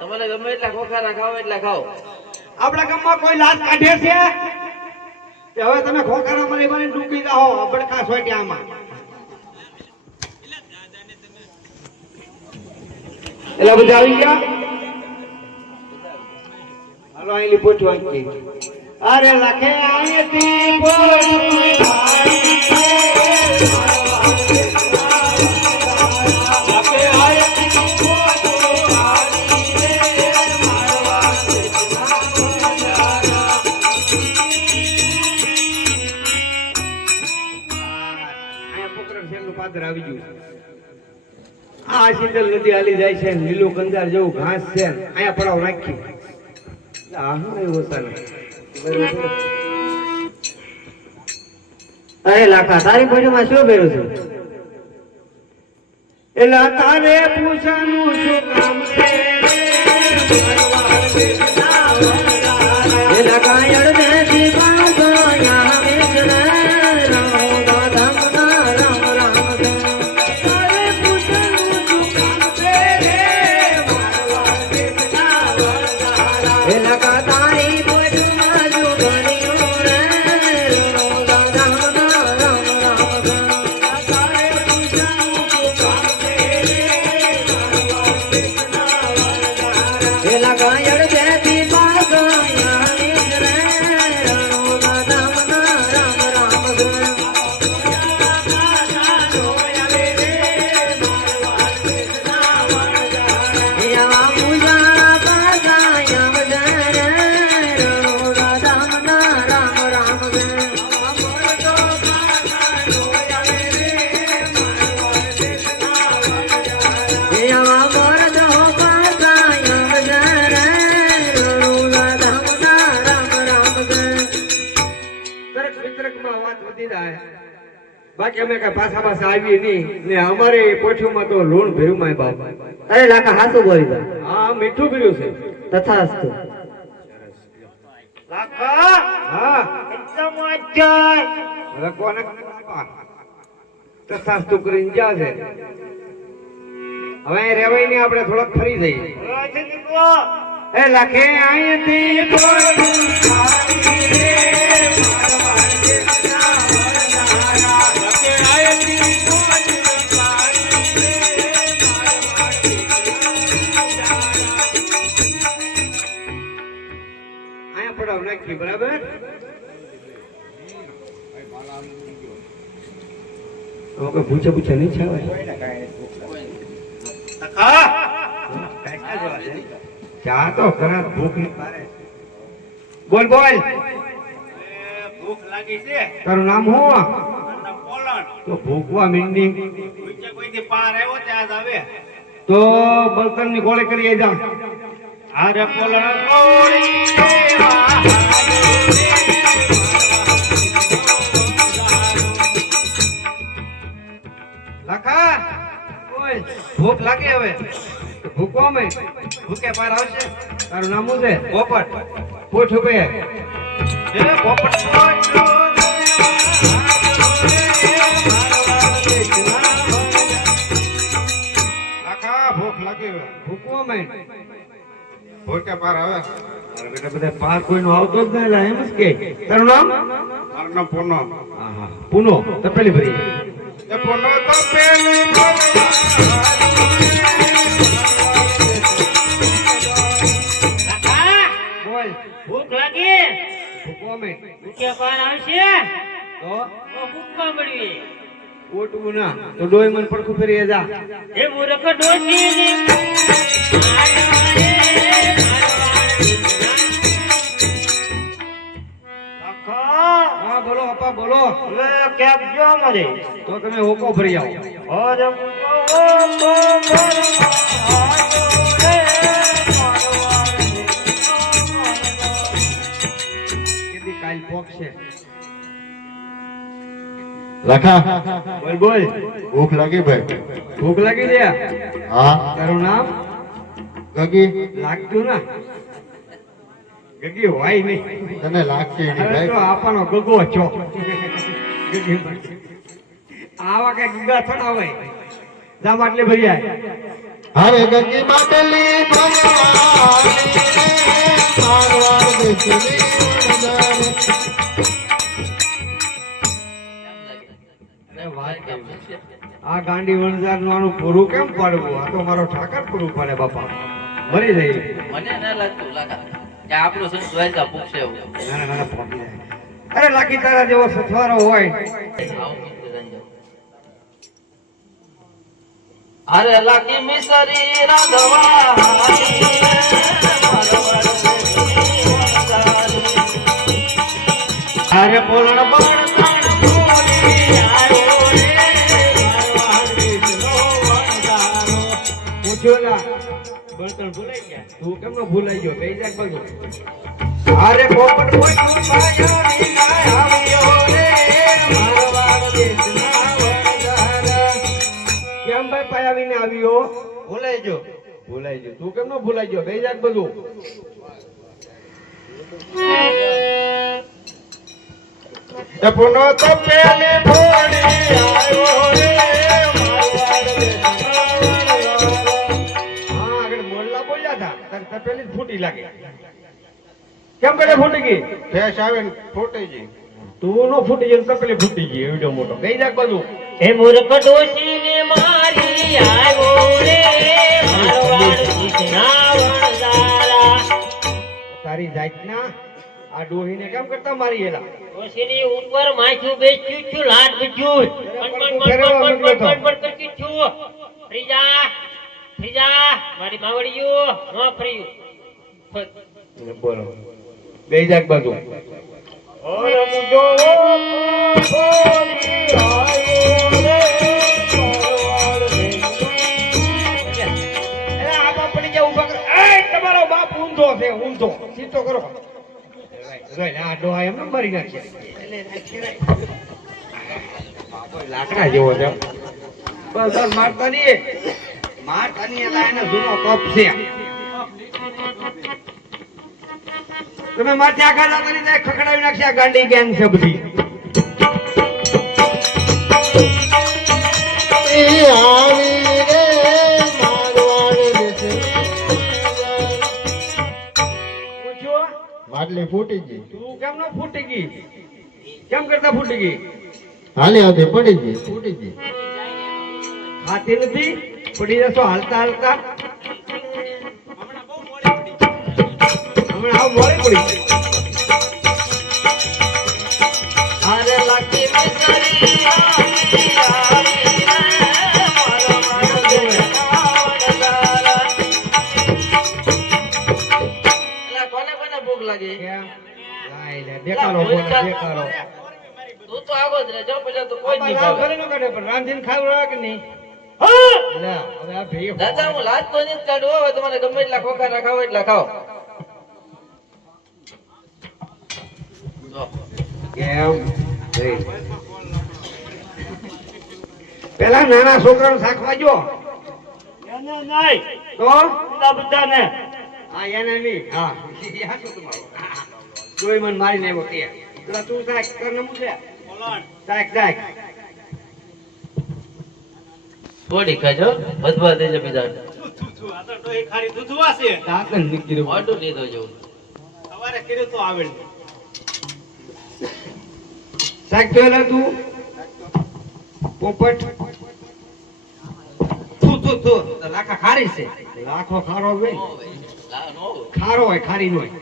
તમારે ગમે એટલા ખોખારા ખાવ એટલા ખાઓ. આપણા ગામમાં કોઈ લાજ કાઢે છે કે હવે તમે ખોખારા મારી મારી ડૂબી જાઓ અબડકા સોટ્યામાં? એલા બધા આવી ગયા? હાલો આઈલી પોચવા કે અરે લખે આયતી પોચવા આવી ગયું. આ શીતલ નદી હાલી જાય છે, લીલું કંદાર જેવું ઘાસ છે, અહીંયા પડાવ નાખી. અરે લાખા તારી પોડીમાં શું પહેરું છું? એટલે તારે પૂછાનું શું કામ છે? બાકી અમે કઈ પાછા પાછા આવી નહીં ને અમારે પોઠીમાં તો લોણ ભર્યું માય બાપ. અરે લાખા હાસુ બોલી દો. હા મીઠું ભર્યું છે. તથાસ્તુ. લાખા હા એકદમ અચ્છા હવે કોને તથાસ્તુ કરીને જ્યાં છે હવે રેવાય નહીં, આપણે થોડોક ફરી જઈએ. એ લખે અહીંથી નાખી બરાબર. પૂછે પૂછે નહીં છે ચા તો ખરા ભૂખ બોલ બોલ. ભૂખ લાગી છે. તારું નામ શું? તો ભૂખવા મીંડી કોઈ પાર આવ્યો ત્યાં જ આવે તો બળતણ ની ગોળે કરી જા. અરે પોલણ ગોળી લખા ઓય ભૂખ લાગે હવે ભૂખવા મે ભૂખે પાર આવશે. તારું નામ શું છે? પોપટ. પૂછ ઉભે એ પોપટ લખા ભૂખ લાગે હવે ભૂખવા મે ભૂખે પાર આવે. અરે બેટા બધા પાર કોઈનો આવતો જ નહીં એમ જ કે. તારું નામ? મારું નામ પૂનો. હા હા પૂનો તપેલી ભરી એ પૂનો તપેલી ગમે ભૂખ્યા પાર આવશે તો તો ભૂખમાં મળવી ઓટવું ના તો ડોય મન પડખું ફેરી જા એ મૂર્ખ ડોશી હા બોલો અપા બોલો કેબ જો મને તો તમે હોકો ભરી આવો કેટલી કાલ પોક છે લખા બોલ બોલ ભૂખ લાગી ભાઈ ભૂખ લાગી છે હા તારું નામ ગગી લાગતું ના ગગી હોય નહીં તને લાગશે નહીં હવે તો ભાઈ આપવાનો ગગો છો ગગી આવા કઈ ગગા થોડા હોય જા માટલે ભરી આય હવે ગગી માટલી ભરવાની મારવાડ દેશની ઉડારે. અરે વાત કરી. આ ગાંડી વણઝાર નું આનું પૂરું કેમ પાડવું આ તો મારો ઠાકર પૂરું પાડે બાપા મરી જાય મને ના લાગતું લાગા કે આપણું સંત દ્વારકા પૂછશે એવું નાના નાના પહોંચી જાય અરે લાકી તારા જેવો સથવારો હોય આવું કીધું રંજન. અરે લાકી મિસરી રાધવા અરે બોલણ બોલણ પૂછ્યો ના બળતણ ભૂલાઈ ગયા તું કેમ નો ભૂલાઈ ગયો બે જાક બાજુ અરે પોપટ પોચું પાયો નીલાય આવ્યો રે મારવાડ દેશના વણઝાર. કેમ ભાઈ પાયાવીને આવ્યો ભૂલાઈ ગયો તું કેમ નો ભૂલાઈ ગયો બે જાક બધું એ પુનો તો પેલી ભોળી આવ્યો રે મારવાડ દેશના વણઝાર. હા આગળ મોરલા બોલ્યા હતા તાર તપેલી જ ફૂટી લાગે કેમ કરે ફૂટી ગઈ ફેસ આવે ને ફૂટી ગઈ. તું નો ફૂટી ગઈ ને તપેલી ફૂટી ગઈ એવડો મોટો ગઈ જાક બાજુ એ મૂર્ખ ડોશી ને મારી આવ્યો રે મારવાડ દેશના વણઝારા. તારી જાતના આ ડોહીને કેમ કરતા મારી એલા ડોશીની ઉપર માથું બેસ્યું છું લાટ બીજું કરતી છું ફ્રીજા મારી માવડિયું નો ફ્રીયું બોલો બે જાક બાજુ ઓરે મુજો બોલી આવ્યો રે મારવાડ દેશના. અરે આ બાપ પડી ગયા ઊભા કર એ તમારો બાપ ઊંધો છે ઊંધો સીધો કરો રોય આ ડોહા એમ મરી નાખ્યા બાપો લાકડા જેવો છે બસ બસ મારતા નહીં એટલે એનો જૂનો કપ છે તમે માથે આખા જતા નહીં ત્યાં ખખડાવી નાખશે આ ગાંડી ગેંગ છે બધી એ આવી રે મારવાડ દેશની ઉડારે. પૂછ્યો માટલી ફૂટી ગઈ. તું કેમ નો ફૂટી ગઈ કેમ કરતા ફૂટી ગઈ હાલી આવતી પડી ગઈ ફૂટી ગઈ. ખાતી નથી પડી જશો હાલતા હાલતા હમણાં આવ મોડી પડી અરે લાકી મિસરી કોને કોને ભૂખ લાગી કેમ લાઈ લે દેખાડો બોલે દેખાડો તું તો આગો જ રહે જો પેલા તો કોઈ જ નહીં રાત ભાવે. ભલે નો કાઢે પણ રાંધીને ખાવું રહે કે નહીં લે હવે આ ભેગો દાદા હું લાજ તો નહીં જ કાઢું હવે તમારે ગમે એટલા ખોખા રાખાવો એટલા ખાઓ જો. કેમ ભાઈ પેલા નાના છોકરાને શાકવા જો એને નહીં તો બધાને હા એને નહીં હા યા શું તમારું જોઈ મન મારીને આવ્યો તે પેલા તું શાક કર નમું છે શાક શાક થોડી ખાજો બધવા દેજો બીજા આ તો ડોહી ખાલી દૂધવા છે દાંતન નીકળી રહ્યું મોઢું લીધો જેવું સવારે કર્યું તો આવે નહીં. શાક જોયેલા તું પોપટ તું તો લાખા ખારી છે લાખો ખારો હોય લા નો ખારો હોય ખારી નો હોય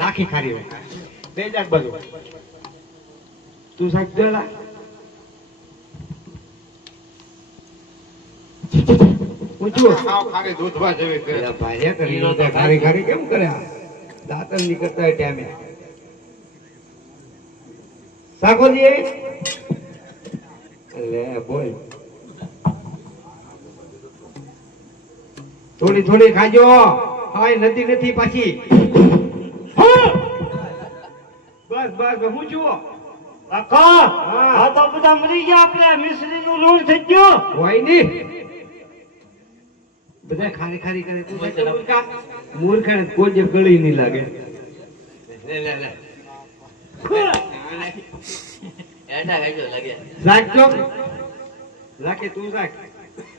લાખી ખારી હોય બે જાક બાજુ તું સાક દેલા પૂછું સાવ ખાલી દૂધવા જેવી કરે. પેલા ભાર્યા કરી નતા ખારી ખારી કેમ કર્યા દાતર નીકળતા હોય ટાઈમે સાકોજી લે બોલ થોડી થોડી ખાજો હાય નથી નથી પાછી બસ બસ હું જુઓ કાકા આ તો બધા મરી ગયા આપણે મિશ્રી નું લોન થઈ ગયું હોય ની બધા ખારી ખારી કરે તું મૂર્ખા કોઈ જે ગળી નહીં લાગે લે લે લે એટા ખાજો લાગે રાખજો રાખે તું રાખ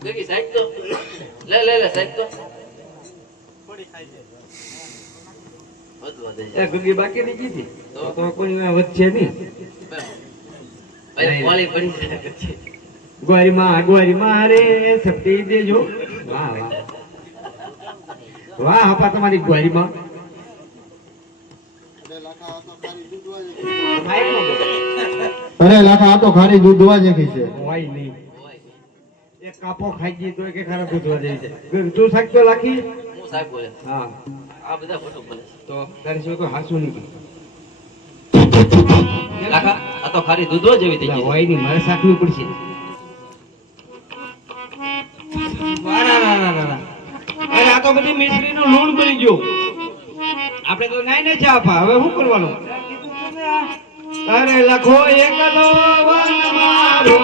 દેખી સાઈડ તો લે લે લે સાઈડ તો વધુ વધે એ ગુગી બાકી ની કીધી તો કોઈ આ વચ્ચે નહીં ભાઈ પોલી પડી જાય પછી ગોરી માં રે સપટી દેજો વાહ વાહ વાહ હપા તમારી ગોરી માં અરે લાખા આ તો ખાલી દૂધવા જેવી છે. હોય નહીં એક કાપો ખાઈ ગઈ તો કે ખરા પૂછવા જઈ છે તું સાચો લાખી હું સાહેબ બોલે હા આ બધા ખોટું બોલે તો તારી શું કોઈ હાસું નહીં કાકા આ તો ખાલી દૂધો જેવી થઈ ગઈ હોય નહીં મારે સાચવું પડશે વાહ રા રા રા રા. અરે આ તો બધી મિશ્રી નું લૂણ બની ગયું આપણે તો નાઈ ને ચા પા હવે શું કરવાનું અરે લખો એકલો વન મારો